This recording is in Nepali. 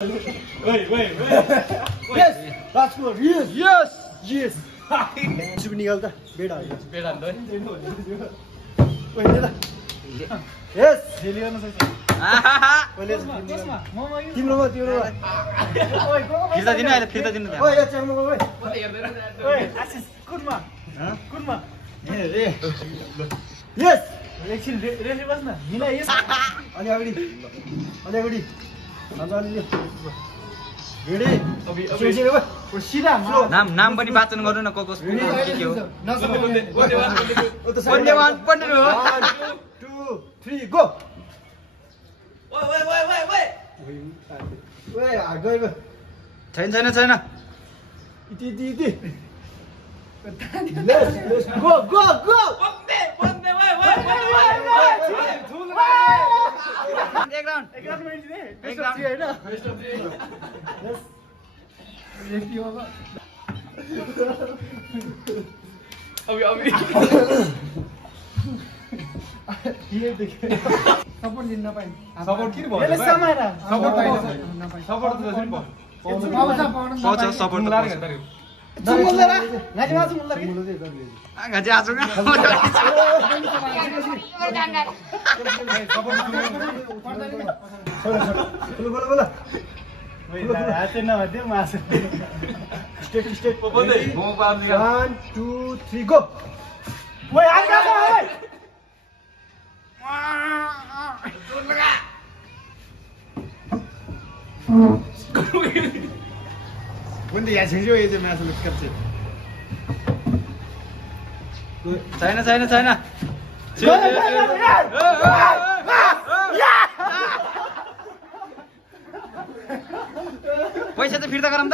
Wait. Yes, Rajkumar. Yes. Should निकाल ता बेड हाल्यो बेड हाल्दै Yes. फेरि गर्न सक्छ तिम्रोमा तिम्रोमा फिर्ता दिनु अहिले फिर्ता दिनु ओइ यो च्याङ्मो ओइ ओइ आशिष कुनमा Yes. एकछिन रेडी बस्न मिला यस अलि अगाडि अलि रेडी सिधा नाम पनि वाचन गर्नु न को के हो पण्डेवान पण्डेल हो 1 2 3 गो ओइ गयो छैन इति Let's go एक राउन्ड सपोर्ट दिन नपाइ सपोर्ट किन भयो यसले समाएर सपोर्ट पाउँछ सपोर्ट त पाउँछ गाजी आजु बोला हाते नभदियो मासु स्टेट 1 2 3 गो ओइ आगा ओइ When ya change way the mass looks captured. छैन पैसा त फिर्ता गराउँ त